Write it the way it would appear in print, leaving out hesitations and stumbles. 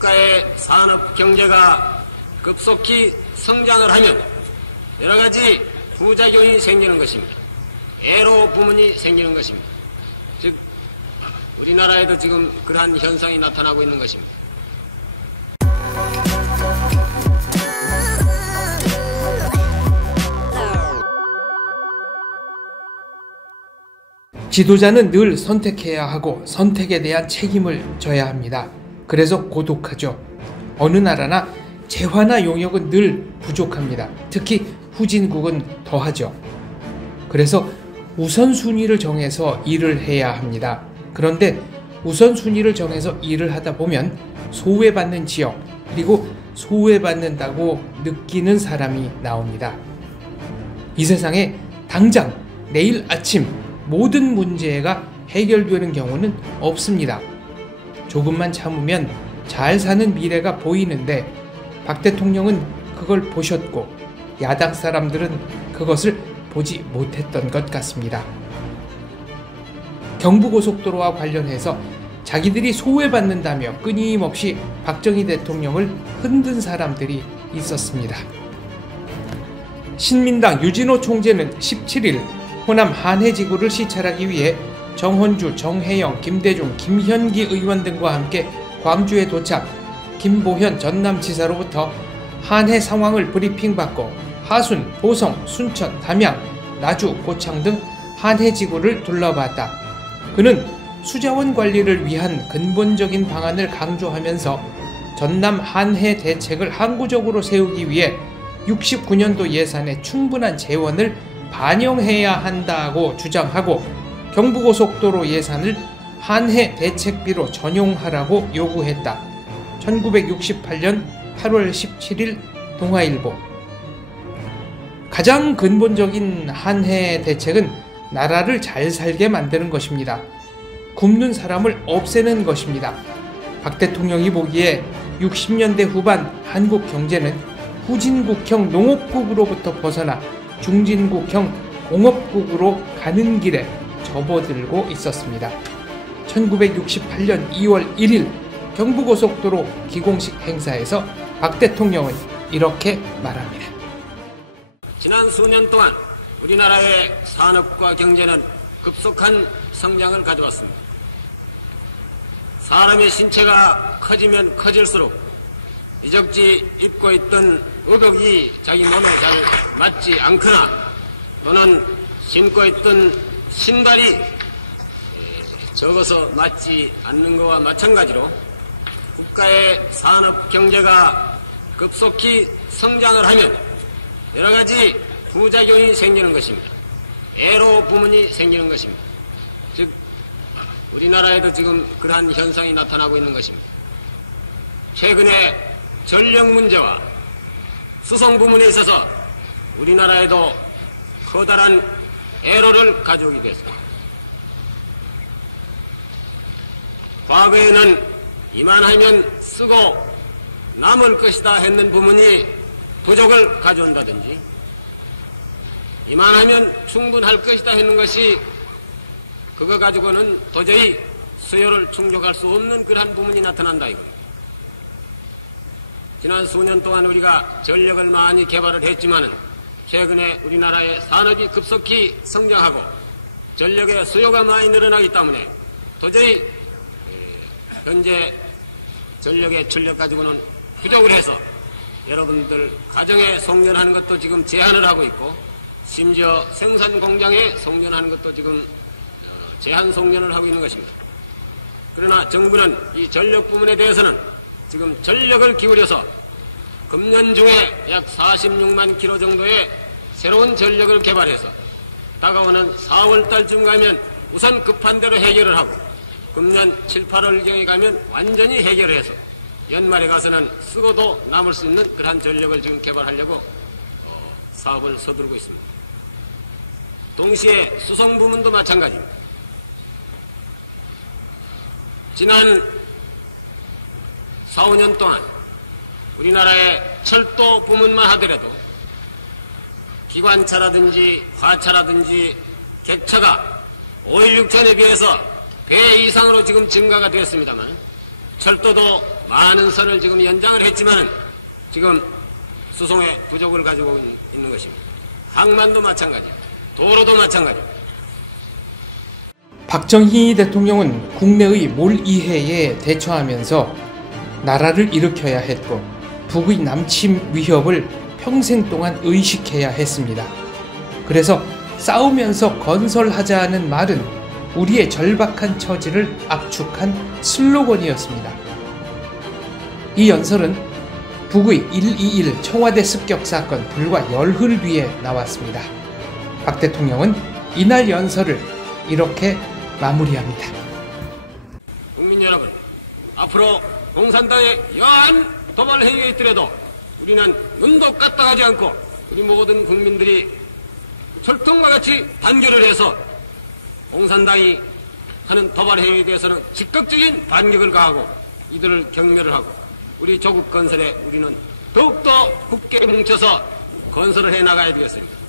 국가의 산업 경제가 급속히 성장을 하면 여러 가지 부작용이 생기는 것입니다. 애로 부문이 생기는 것입니다. 즉 우리나라에도 지금 그러한 현상이 나타나고 있는 것입니다. 지도자는 늘 선택해야 하고 선택에 대한 책임을 져야 합니다. 그래서 고독하죠. 어느 나라나 재화나 용역은 늘 부족합니다. 특히 후진국은 더하죠. 그래서 우선순위를 정해서 일을 해야 합니다. 그런데 우선순위를 정해서 일을 하다 보면 소외받는 지역, 그리고 소외받는다고 느끼는 사람이 나옵니다. 이 세상에 당장 내일 아침 모든 문제가 해결되는 경우는 없습니다. 조금만 참으면 잘 사는 미래가 보이는데 박 대통령은 그걸 보셨고 야당 사람들은 그것을 보지 못했던 것 같습니다. 경부고속도로와 관련해서 자기들이 소외받는다며 끊임없이 박정희 대통령을 흔든 사람들이 있었습니다. 신민당 유진호 총재는 17일 호남 한해지구를 시찰하기 위해 정헌주, 정혜영, 김대중, 김현기 의원 등과 함께 광주에 도착, 김보현 전남지사로부터 한해 상황을 브리핑받고 하순, 보성, 순천, 담양, 나주, 고창 등 한해지구를 둘러봤다. 그는 수자원 관리를 위한 근본적인 방안을 강조하면서 전남 한해 대책을 항구적으로 세우기 위해 69년도 예산에 충분한 재원을 반영해야 한다고 주장하고 경부고속도로 예산을 한해 대책비로 전용하라고 요구했다. 1968년 8월 17일 동아일보. 가장 근본적인 한해 대책은 나라를 잘 살게 만드는 것입니다. 굶는 사람을 없애는 것입니다. 박 대통령이 보기에 60년대 후반 한국 경제는 후진국형 농업국으로부터 벗어나 중진국형 공업국으로 가는 길에 접어들고 있었습니다. 1968년 2월 1일 경부고속도로 기공식 행사에서 박 대통령은 이렇게 말합니다. 지난 수년 동안 우리나라의 산업과 경제는 급속한 성장을 가져왔습니다. 사람의 신체가 커지면 커질수록 이적지 입고 있던 의복이 자기 몸에 잘 맞지 않거나 또는 신고 있던 신발이 적어서 맞지 않는 것과 마찬가지로 국가의 산업 경제가 급속히 성장을 하면 여러 가지 부작용이 생기는 것입니다. 애로 부문이 생기는 것입니다. 즉 우리나라에도 지금 그러한 현상이 나타나고 있는 것입니다. 최근에 전력 문제와 수송 부문에 있어서 우리나라에도 커다란 애로를 가져오게 됐습니다. 과거에는 이만하면 쓰고 남을 것이다 했는 부문이 부족을 가져온다든지 이만하면 충분할 것이다 했는 것이 그거 가지고는 도저히 수요를 충족할 수 없는 그러한 부문이 나타난다 이겁니다. 지난 수년 동안 우리가 전력을 많이 개발을 했지만은 최근에 우리나라의 산업이 급속히 성장하고 전력의 수요가 많이 늘어나기 때문에 도저히 현재 전력의 출력 가지고는 부족을 해서 여러분들 가정에 송전하는 것도 지금 제한을 하고 있고 심지어 생산 공장에 송전하는 것도 지금 제한 송전을 하고 있는 것입니다. 그러나 정부는 이 전력 부문에 대해서는 지금 전력을 기울여서 금년 중에 약 46만 킬로 정도의 새로운 전력을 개발해서 다가오는 4월 달쯤 가면 우선 급한 대로 해결을 하고 금년 7, 8월경에 가면 완전히 해결을 해서 연말에 가서는 쓰고도 남을 수 있는 그러한 전력을 지금 개발하려고 사업을 서두르고 있습니다. 동시에 수송 부문도 마찬가지입니다. 지난 4, 5년 동안 우리나라의 철도 부문만 하더라도 기관차라든지 화차라든지 객차가 5.16 전에 비해서 배 이상으로 지금 증가가 되었습니다만 철도도 많은 선을 지금 연장을 했지만 지금 수송의 부족을 가지고 있는 것입니다. 항만도 마찬가지, 도로도 마찬가지. 박정희 대통령은 국내의 몰이해에 대처하면서 나라를 일으켜야 했고 북의 남침 위협을 평생 동안 의식해야 했습니다. 그래서 싸우면서 건설하자는 말은 우리의 절박한 처지를 압축한 슬로건이었습니다. 이 연설은 북의 1.21 청와대 습격 사건 불과 열흘 뒤에 나왔습니다. 박 대통령은 이날 연설을 이렇게 마무리합니다. 국민 여러분, 앞으로 공산당의 여한 도발 행위에 있더라도 우리는 눈도 까딱하지 않고 우리 모든 국민들이 철통과 같이 단결을 해서 공산당이 하는 도발 행위에 대해서는 즉각적인 반격을 가하고 이들을 경멸을 하고 우리 조국 건설에 우리는 더욱더 굳게 뭉쳐서 건설을 해나가야 되겠습니다.